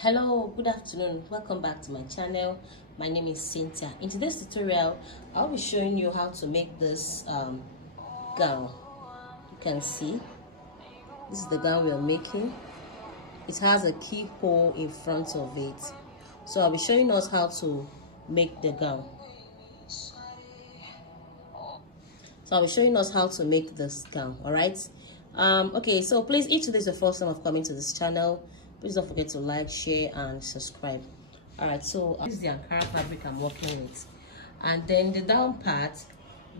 Hello, good afternoon. Welcome back to my channel. My name is Cynthia. In today's tutorial, I'll be showing you how to make this gown. You can see this is the gown we are making. It has a keyhole in front of it, so I'll be showing us how to make the gown. All right. Okay, so please, if today is the first time of coming to this channel, please don't forget to like, share, and subscribe. All right, so this is the Ankara fabric I'm working with, and then the down part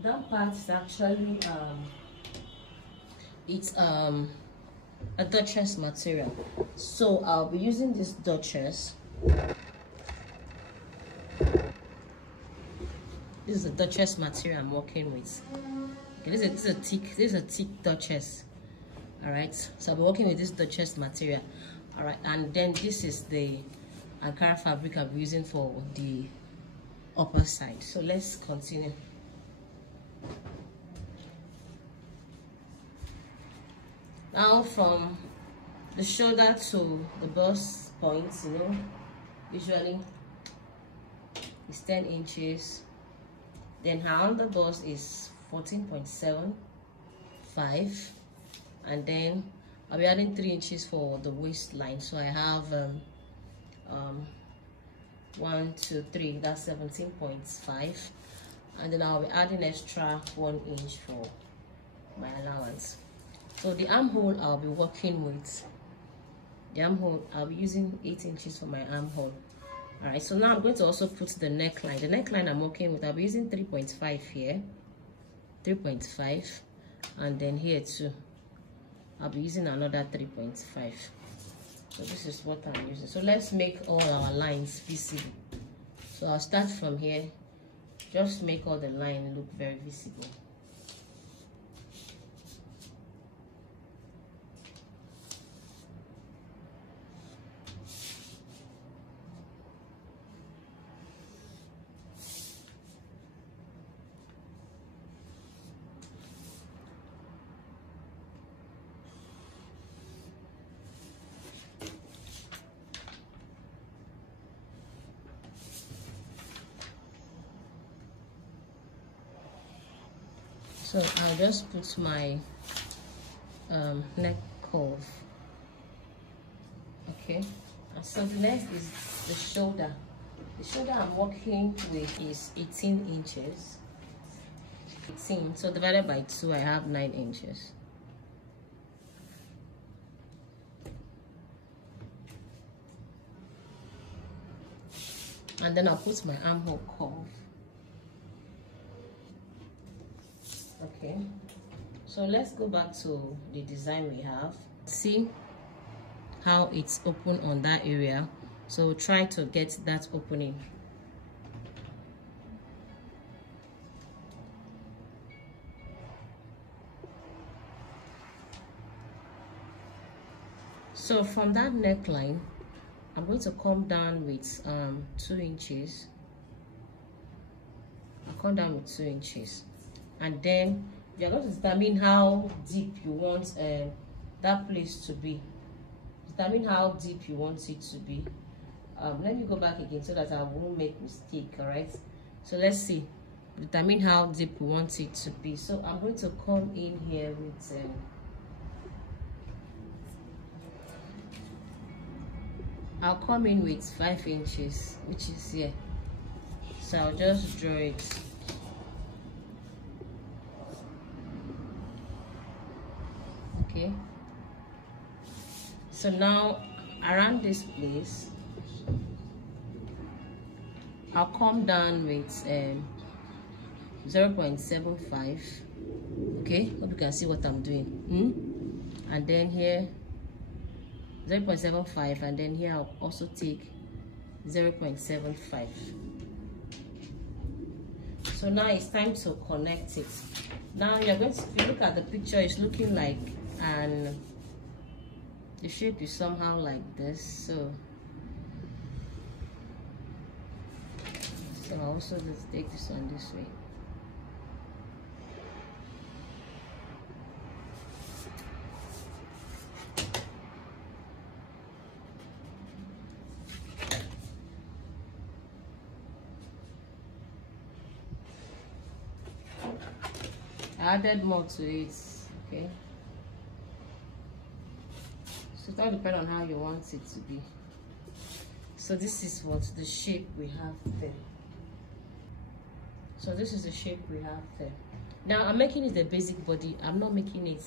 is actually it's a Duchess material. So I'll be using this Duchess. This is a Duchess material I'm working with. Okay, this is a thick Duchess. All right, so I'll be working with this Duchess material. All right, and then this is the Ankara fabric I'm using for the upper side. So let's continue. Now from the shoulder to the bust point, usually it's 10 inches. Then her under bust is 14.75, and then I'll be adding 3 inches for the waistline. So I have 1, 2, 3, that's 17.5, and then I'll be adding extra 1 inch for my allowance. So the armhole I'll be working with, I'll be using 8 inches for my armhole. All right, so now I'm going to also put the neckline. The neckline I'm working with, I'll be using 3.5 here, 3.5, and then here too I'll be using another 3.5. So this is what I'm using. So let's make all our lines visible. So I'll start from here, just make all the lines look very visible. So I'll just put my neck curve. Okay, and so the next is the shoulder. The shoulder I'm working with is 18 inches. 18, so divided by 2, I have 9 inches. And then I'll put my armhole curve. Okay, so let's go back to the design we have. See how it's open on that area, so try to get that opening. So from that neckline, I'm going to come down with 2 inches. I'll come down with 2 inches. And then you're going to determine how deep you want that place to be. Determine how deep you want it to be. Let me go back again so that I won't make mistake. All right, so let's see. Determine how deep we want it to be. So I'm going to come in here with I'll come in with 5 inches, which is here. So I'll just draw it. Okay, so now around this place I'll come down with 0.75. okay, hope you can see what I'm doing. And then here 0.75, and then here I'll also take 0.75. So now it's time to connect it. Now you're going to, if you look at the picture, it's looking like, and the shape is somehow like this. So I'll also just take this one this way. I added more to it. Okay, so it all depends on how you want it to be. So this is what the shape we have there. So this is the shape we have there. Now I'm making it a basic body. I'm not making it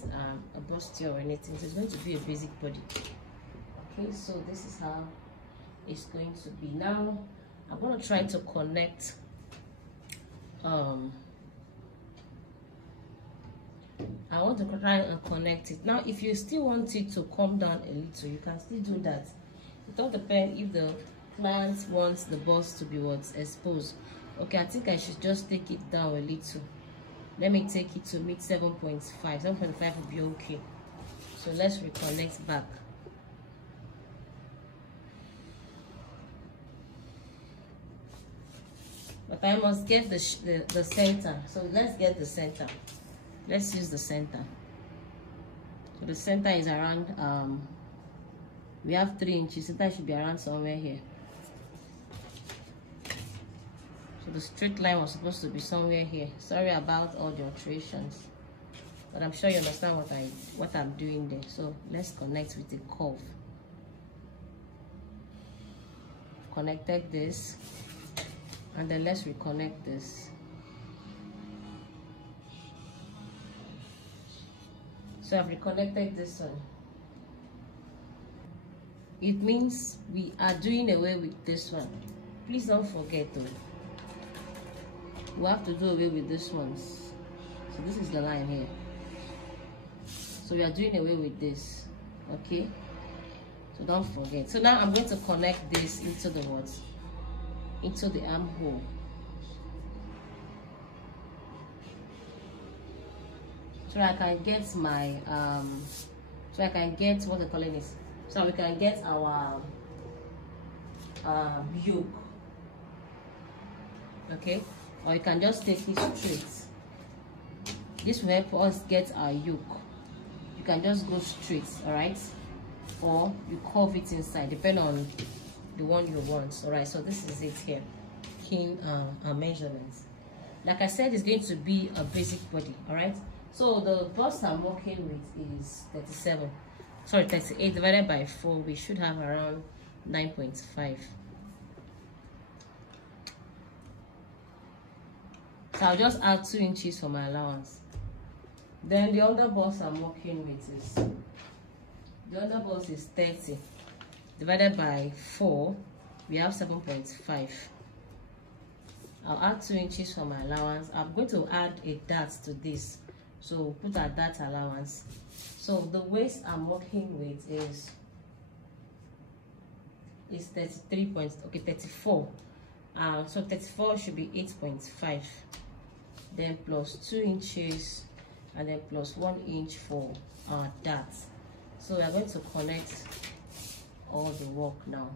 a bustier or anything. So it's going to be a basic body. Okay, so this is how it's going to be. Now I'm going to try to connect I want to try and connect it. Now if you still want it to come down a little, you can still do that. It all depends if the client wants the bust to be what's exposed. Okay, I think I should just take it down a little. Let me take it to meet 7.5. 7.5 will be okay. So let's reconnect back. But I must get the center. So let's get the center. Let's use the center. So the center is around we have 3 inches. Center should be around somewhere here. So the straight line was supposed to be somewhere here. Sorry about all the alterations, but I'm sure you understand what I'm doing there. So let's connect with the curve. Connected this, and then let's reconnect this. So I've reconnected this one. It means we are doing away with this one. Please don't forget though, we have to do away with this ones. So this is the line here. So we are doing away with this. Okay, so don't forget. So now I'm going to connect this into the what? Into the armhole. So I can get my so I can get what the calling is. So we can get our yoke. Okay, or you can just take it straight. This will help us get our yoke. You can just go straight, all right, or you curve it inside, depending on the one you want. All right, so this is it here. Keying our measurements. Like I said, it's going to be a basic body. All right, so the bust I'm working with is 38 divided by 4. We should have around 9.5. So I'll just add 2 inches for my allowance. Then the under bust I'm working with is 30 divided by 4. We have 7.5. I'll add 2 inches for my allowance. I'm going to add a dart to this, so put a dart allowance. So the waist I'm working with is 34. So 34 should be 8.5. Then plus 2 inches, and then plus 1 inch for our dart. So we are going to connect all the work now.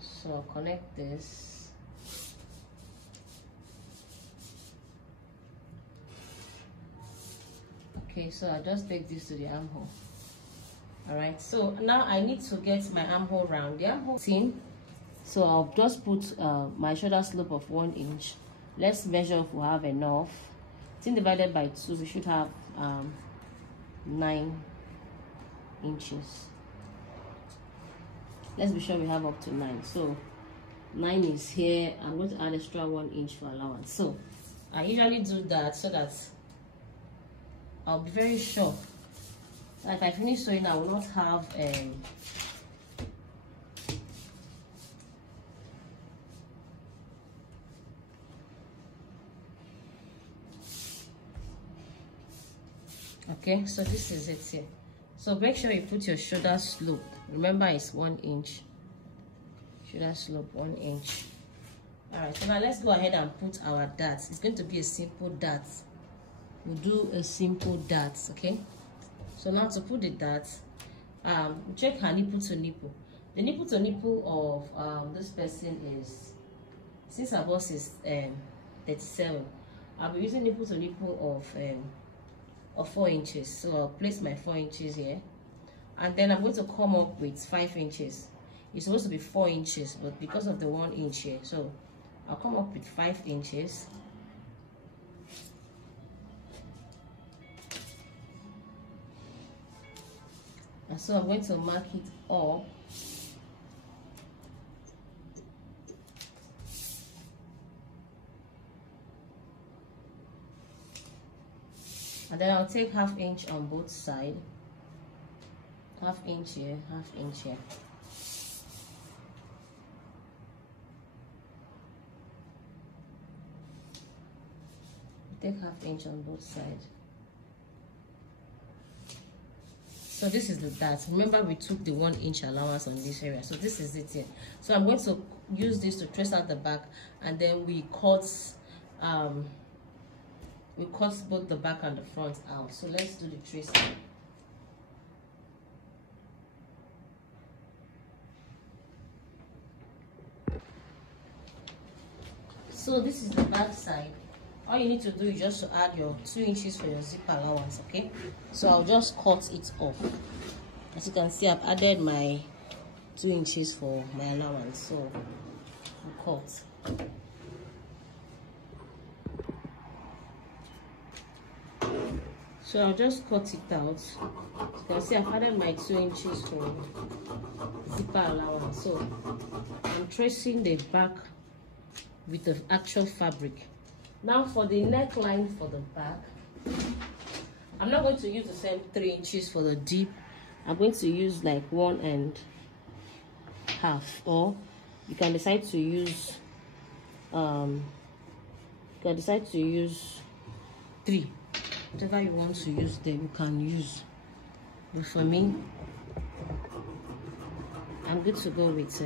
So I'll connect this. Okay, so I'll just take this to the armhole. All right, so now I need to get my armhole round. The armhole in, so I'll just put my shoulder slope of 1 inch. Let's measure if we have enough. 10 divided by 2, we should have 9 inches. Let's be sure we have up to 9. So 9 is here. I'm going to add extra 1 inch for allowance. So I usually do that so that I'll be very sure that if I finish sewing, I will not have okay, so this is it here. So make sure you put your shoulder slope. Remember, it's 1 inch. Shoulder slope 1 inch. All right, so now let's go ahead and put our darts. It's going to be a simple dart. We'll do a simple dart. Okay, so now to put the dart, check her nipple to nipple. The nipple to nipple of this person is, since her bust is 37, I'll be using nipple to nipple of 4 inches. So I'll place my 4 inches here, and then I'm going to come up with 5 inches. It's supposed to be 4 inches, but because of the 1 inch here, so I'll come up with 5 inches. And so I'm going to mark it up. And then I'll take 1/2 inch on both sides. 1/2 inch here, 1/2 inch here. Take 1/2 inch on both sides. So this is the dart. Remember we took the 1 inch allowance on this area. So this is it here. So I'm going to use this to trace out the back, and then we cut both the back and the front out. So let's do the tracing. So this is the back side. All you need to do is just to add your 2 inches for your zip allowance, okay? So I'll just cut it off. As you can see, I've added my 2 inches for my allowance, so I'll cut. So I'll just cut it out. As you can see, I've added my 2 inches for zipper allowance. So I'm tracing the back with the actual fabric. Now for the neckline for the back, I'm not going to use the same 3 inches for the dip. I'm going to use like 1 1/2, or you can decide to use 3. Whatever you want to use there, you can use. But for me, I'm good to go with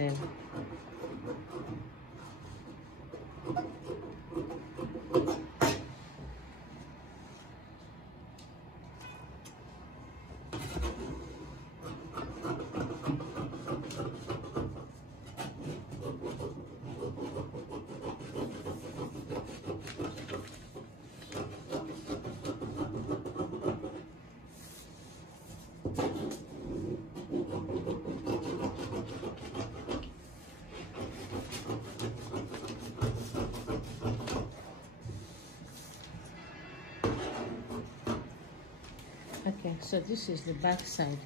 okay, so this is the back side.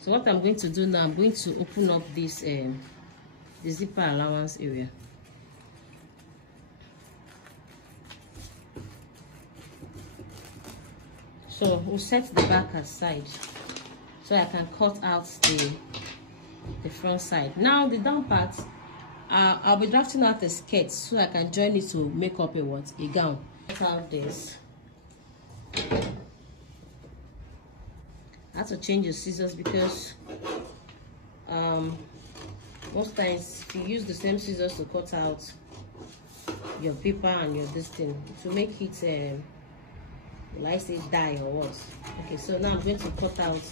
So what I'm going to do now, I'm going to open up this the zipper allowance area. So we'll set the back aside so I can cut out the front side. Now the down part, I'll be drafting out a skirt so I can join it to make up a gown. Cut out this. I have to change your scissors because most times if you use the same scissors to cut out your paper and your this thing, to make it will I say die or what. Okay, so now I'm going to cut out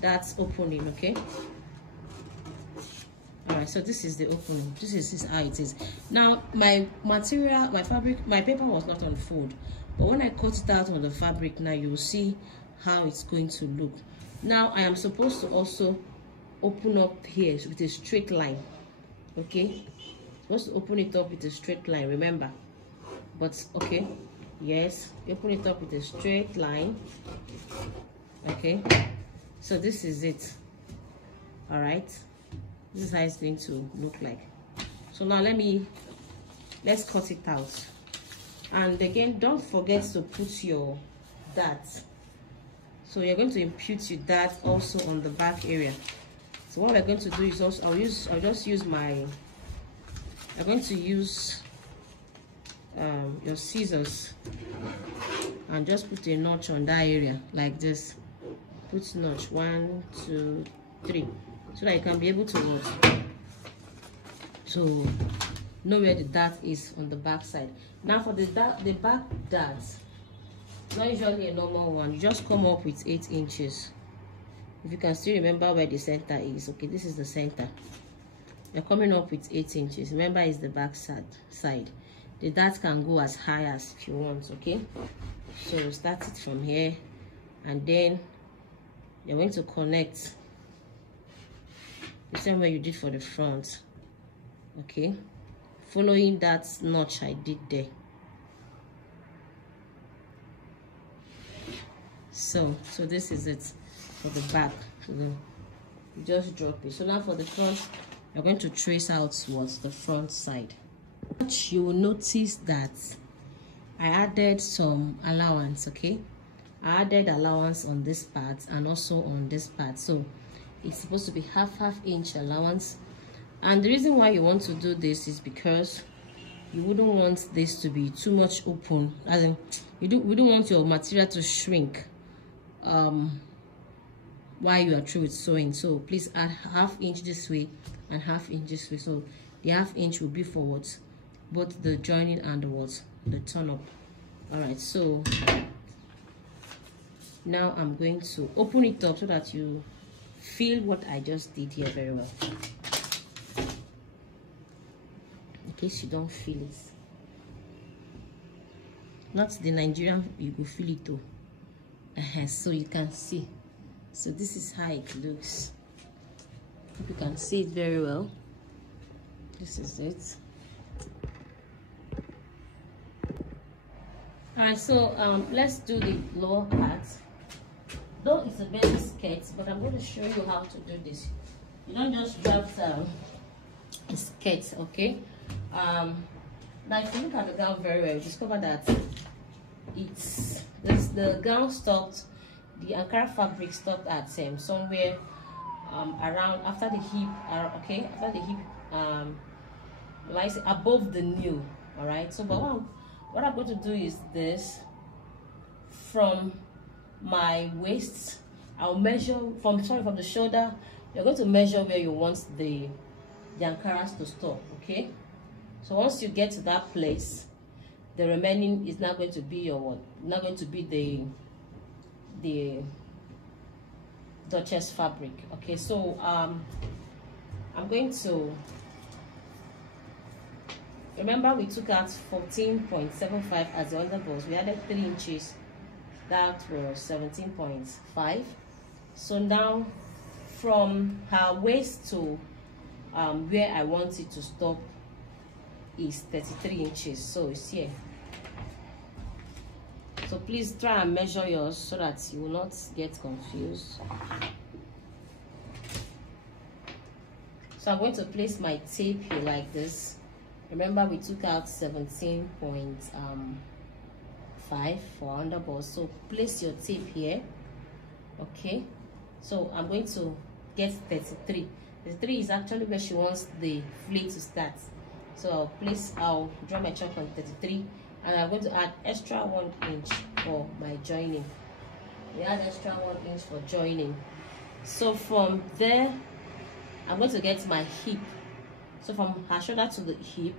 that's opening. Okay, all right, so this is the opening. This is how it is. Now my material, my fabric, my paper was not on fold, but when I cut it out on the fabric, now you will see how it's going to look. Now I am supposed to also open up here with a straight line. Okay, supposed to open it up with a straight line, remember. But okay, yes, open it up with a straight line. Okay, so this is it. All right, this is how it's going to look like. So now let's cut it out. And again, don't forget to put your dart. So you're going to impute your dart also on the back area. So what we're going to do is also I'm going to use your scissors and just put a notch on that area like this. Put notch 1, 2, 3, so that you can be able to know where the dart is on the back side. Now for the back dart, not usually a normal one, you just come up with 8 inches. If you can still remember where the center is, okay, this is the center. You're coming up with 8 inches. Remember, it's the back side. The dart can go as high as if you want. Okay, so start it from here, and then you're going to connect the same way you did for the front. okay, following that notch I did there. So this is it for the back. You just drop it. So now for the front, you're going to trace out what's the front side. You will notice that I added some allowance, okay? I added allowance on this part and also on this part. So it's supposed to be half inch allowance. And the reason why you want to do this is because you wouldn't want this to be too much open. As in, we don't want your material to shrink while you are through with sewing. So please add half inch this way and half inch this way. So the half inch will be for what, both the joining and the turn up. All right, so now I'm going to open it up so that you feel what I just did here very well, in case you don't feel it. Not the Nigerian, you will feel it too. So you can see. So this is how it looks. Hope you can see it very well. This is it. All right, so let's do the lower part. Though it's a baby skirt, but I'm going to show you how to do this. You don't just draft a skirt, okay? Now if you look at the gown very well, you discover that the gown stopped, the Ankara fabric stopped at somewhere around after the hip, okay, after the hip, like I say, above the knee. All right, so but what I'm going to do is this. From my waist, I'll measure from the shoulder. You're going to measure where you want the Ankaras to stop, okay? So once you get to that place, the remaining is not going to be your what? Not going to be the Duchess fabric, okay? So I'm going to remember we took out 14.75 as the underboss. We added 3 inches. That was 17.5. So now from her waist to where I want it to stop is 33 inches. So it's here. So please try and measure yours so that you will not get confused. So I'm going to place my tape here like this. Remember we took out 17.5 for underboss. So place your tape here, okay? So I'm going to get 33. 33 is actually where she wants the flay to start. So I'll draw my chalk on 33, and I'm going to add extra 1 inch for my joining. We add extra 1 inch for joining. So from there, I'm going to get my hip. So from her shoulder to the hip,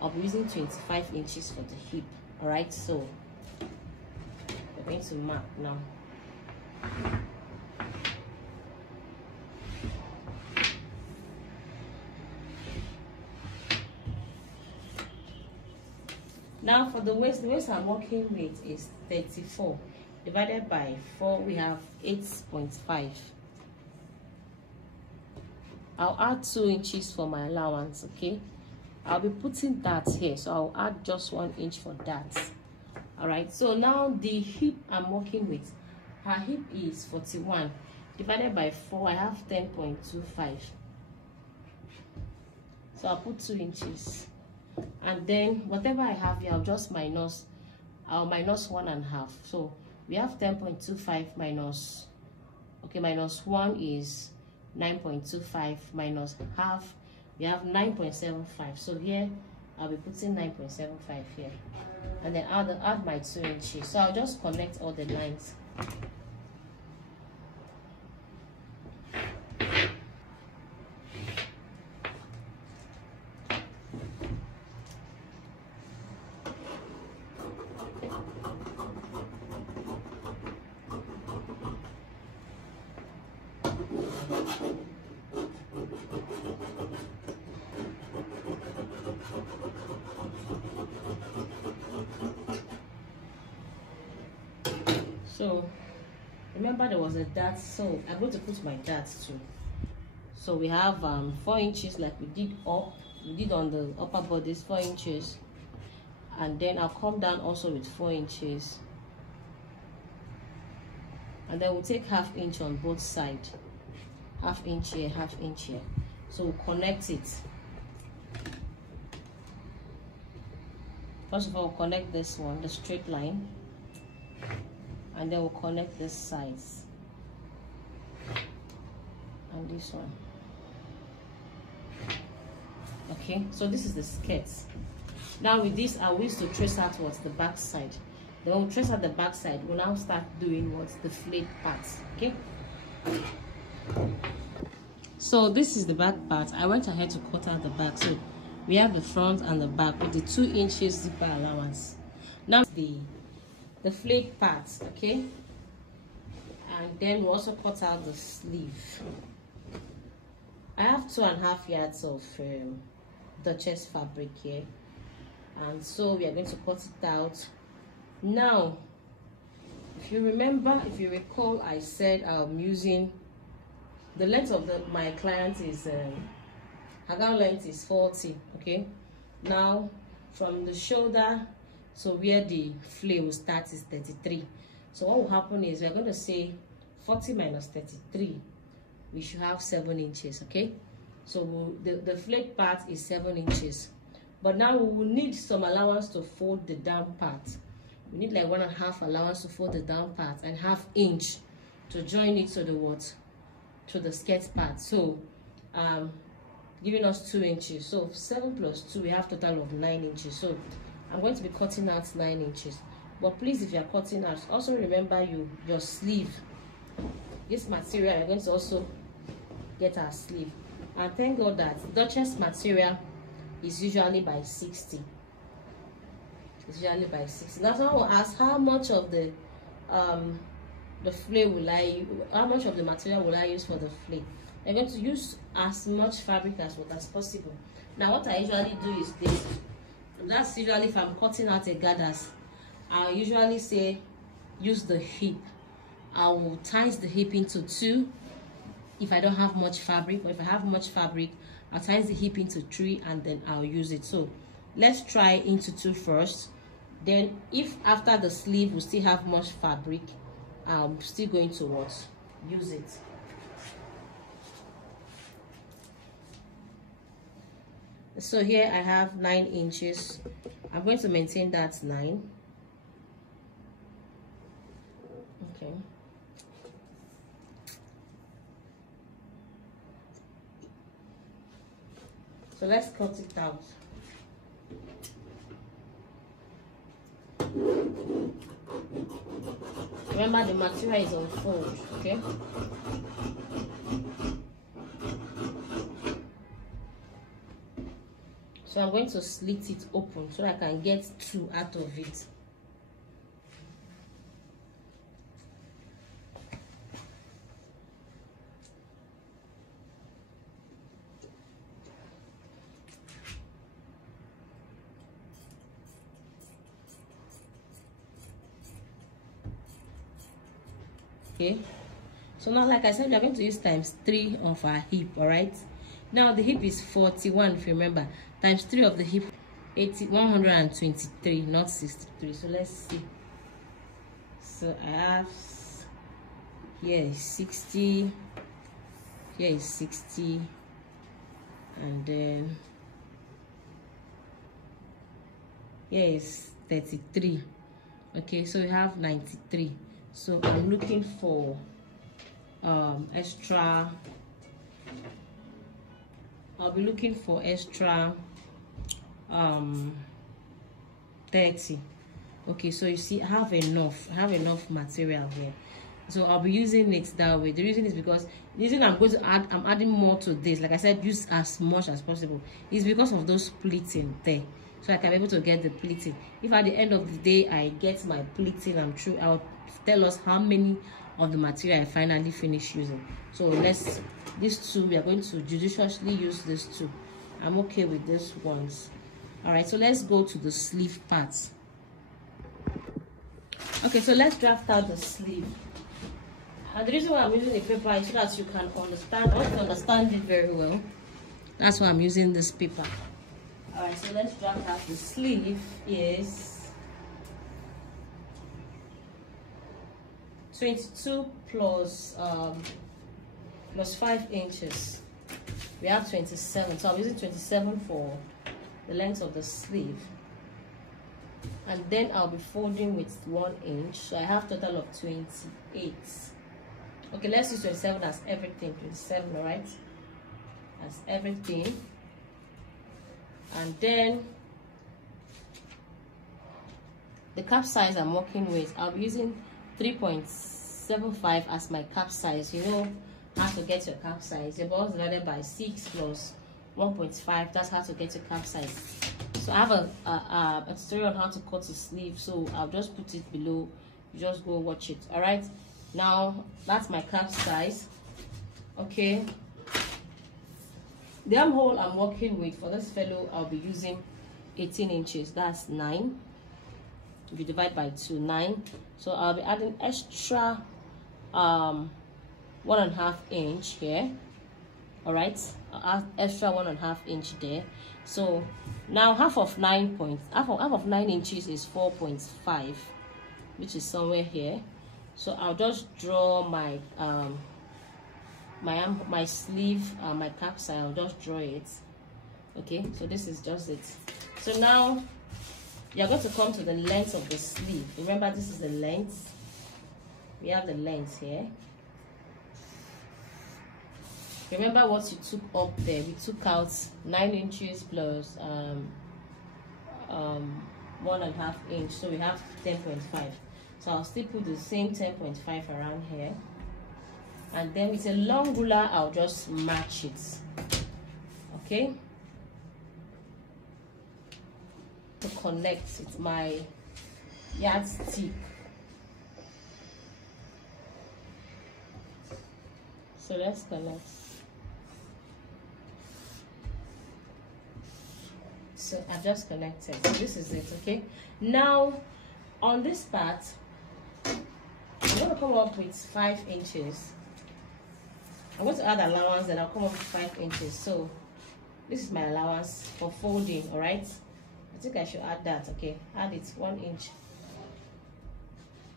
I'll be using 25 inches for the hip. All right, so we're going to mark now. Now for the waist I'm working with is 34. Divided by 4, we have 8.5. I'll add 2 inches for my allowance, okay? I'll be putting that here, so I'll add just 1 inch for that. All right, so now the hip I'm working with, her hip is 41. Divided by 4, I have 10.25. So I'll put 2 inches. And then whatever I have here, I'll just minus 1.5. So we have 10.25 minus, okay, minus 1 is 9.25 minus half, we have 9.75. So here I'll be putting 9.75 here, and then I'll add my 2 inches. So I'll just connect all the lines. So remember there was a dart, so I'm going to put my dart too. So we have 4 inches like we did up, we did on the upper bodice, 4 inches, and then I'll come down also with 4 inches, and then we'll take 1/2 inch on both sides, 1/2 inch here, 1/2 inch here. So we'll connect it. First of all, we'll connect this one, the straight line, and then we'll connect this sides and this one. Okay, so this is the skirt. Now with this, I wish to trace out what's the back side. Then we'll trace out the back side. We'll now start doing what's the flayed parts. Okay. So this is the back part. I went ahead to cut out the back. So we have the front and the back with the 2 inches zipper allowance. Now the flayed parts, okay. And then we also cut out the sleeve. I have 2.5 yards of Duchess fabric here, and so we are going to cut it out. Now, if you remember, if you recall, I said I'm using the length of my client is her gown length is 40. Okay, now from the shoulder to where the flay will start is 33. So what will happen is we are going to say 40 minus 33. We should have 7 inches. Okay, so the flayed part is 7 inches, but now we will need some allowance to fold the down part. We need like 1.5 allowance to fold the down part and 1/2 inch to join it to the what, to the skirt part. So giving us 2 inches. So 7 plus 2, we have total of 9 inches. So I'm going to be cutting out 9 inches. But please, if you are cutting out, also remember your sleeve. This material, you're going to also get our sleeve. And thank God that Duchess material is usually by 60. It's usually by 60. Now someone will ask, how much of the flay will how much of the material will I use for the flay? I'm going to use as much fabric as possible. Now what I usually do is this. That's usually if I'm cutting out a gathers. I usually say use the hip. I will times the hip into 2 if I don't have much fabric, or if I have much fabric, I'll times the hip into 3 and then I'll use it. So let's try into 2 first. Then if after the sleeve we still have much fabric, I'm still going to use it. So here I have 9 inches. I'm going to maintain that 9. Okay. So let's cut it out. Remember, the material is on fold, okay? So I'm going to slit it open so I can get 2 out of it. Okay, so now like I said, we are going to use times 3 of our hip. All right, now the hip is 41, if you remember, times 3 of the hip 123, not 63. So let's see. So I have here is 60, here is 60, and then here is 33. Okay, so we have 93. So I'm looking for extra. I'll be looking for extra 30. Okay, so you see I have enough material here, so I'll be using it that way. The reason is because the reason I'm adding more to this, like I said, use as much as possible, is because of those pleating there, so I can be able to get the pleating. If at the end of the day I get my pleating, I'm true, I'll tell us how many of the material I finally finish using. So these 2, we are going to judiciously use these 2. I'm okay with these ones. All right, so let's go to the sleeve parts. Okay, so let's draft out the sleeve. And the reason why I'm using a paper is so that you can understand it very well. That's why I'm using this paper. All right, so let's drop out. The sleeve is 22 plus 5 inches. We have 27, so I'm using 27 for the length of the sleeve, and then I'll be folding with 1 inch, so I have total of 28. Okay, let's use 27 as everything. 27, all right, as everything. And then the cap size I'm working with, I'll be using 3.75 as my cap size. You know how to get your cap size. Your ball divided by 6 plus 1.5. That's how to get your cap size. So I have a tutorial on how to cut the sleeve, so I'll just put it below. You just go watch it. All right. Now that's my cap size. Okay. The armhole I'm working with for this fellow, I'll be using 18 inches. That's 9. If you divide by 2, 9. So I'll be adding extra 1.5 inch here. All right, I'll add extra 1.5 inch there. So now half of 9 inches is 4.5, which is somewhere here. So I'll just draw my my sleeve, my cap side. I'll just draw it. Okay, so this is just it. So now you're going to come to the length of the sleeve. Remember, this is the length. We have the length here. Remember what you took up there. We took out 9 inches plus 1.5 inch, so we have 10.5. So I'll still put the same 10.5 around here, and then with a long ruler I'll just match it. Okay, to connect with my yardstick. So let's connect. So I've just connected. So this is it. Okay, now on this part I'm going to come up with 5 inches. I'm going to add allowance, then I'll come up with 5 inches. So this is my allowance for folding. All right, I think I should add that. Okay, add it 1 inch.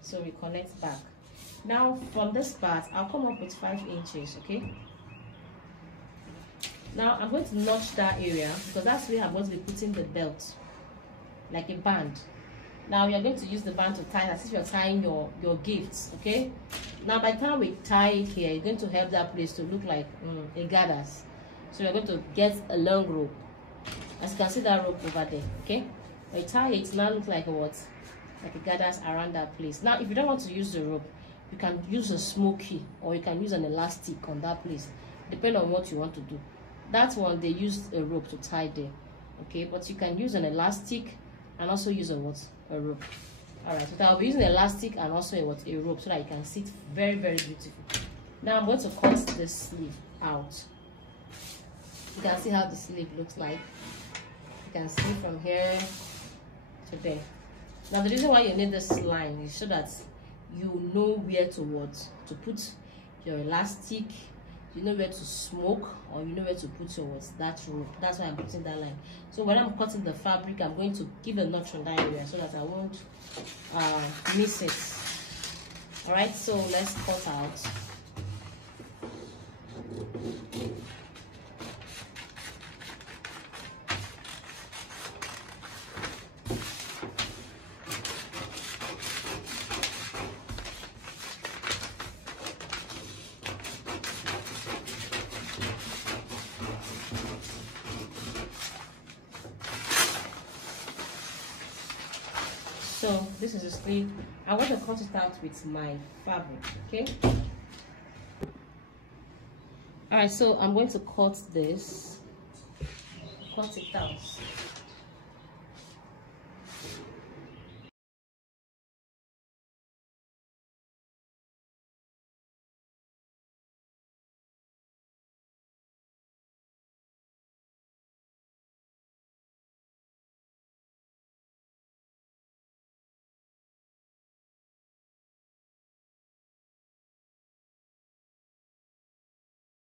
So we connect back. Now from this part I'll come up with 5 inches. Okay, now I'm going to notch that area because that's where I'm going to be putting the belt, like a band. Now you're going to use the band to tie as if you're tying your gifts. Okay, now by the time we tie it here, it's going to help that place to look like a gathers. So you're going to get a long rope. As you can see that rope over there. Okay, when you tie it, now look like a what? Like a gathers around that place. Now if you don't want to use the rope, you can use a smoky, or you can use an elastic on that place, depending on what you want to do. That one they used a rope to tie there. Okay, but you can use an elastic and also use a what? A rope. All right, so I'll be using an elastic and also a rope, so that you can sit very, very beautiful. Now I'm going to cut the sleeve out. You can see how the sleeve looks like. You can see from here to there. Now the reason why you need this line is so that you know where to put your elastic, you know where to smoke, or you know where to put your that rope. That's why I'm putting that line. So when I'm cutting the fabric, I'm going to give a notch on that area so that I won't miss it. All right, so let's cut out. So this is the sleeve. I want to cut it out with my fabric. Okay, all right, so I'm going to cut this, cut it out.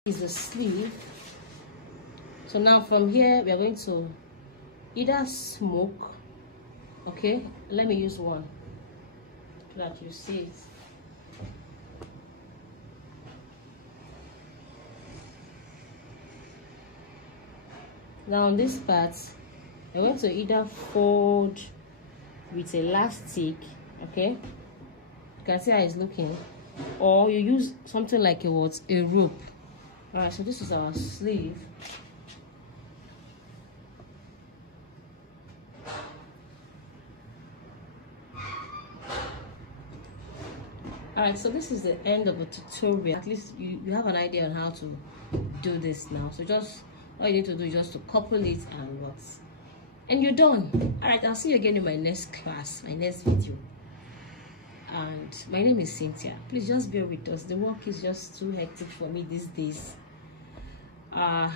Is the sleeve. So now from here we are going to either smoke. Okay, let me use one so that you see it. Now on this part, I'm going to either fold with elastic, okay, you can see how it's looking, or you use something like a what, a rope. All right, so this is our sleeve. All right, so this is the end of the tutorial. At least you have an idea on how to do this now. So just all you need to do is just to couple it and what, and you're done. All right, I'll see you again in my next class, my next video. And my name is Cynthia. Please just bear with us. The work is just too hectic for me these days. I've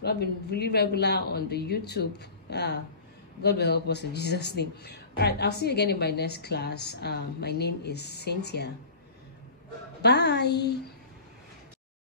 not been really regular on the YouTube. God will help us in Jesus' name. All right, I'll see you again in my next class. My name is Cynthia. Bye.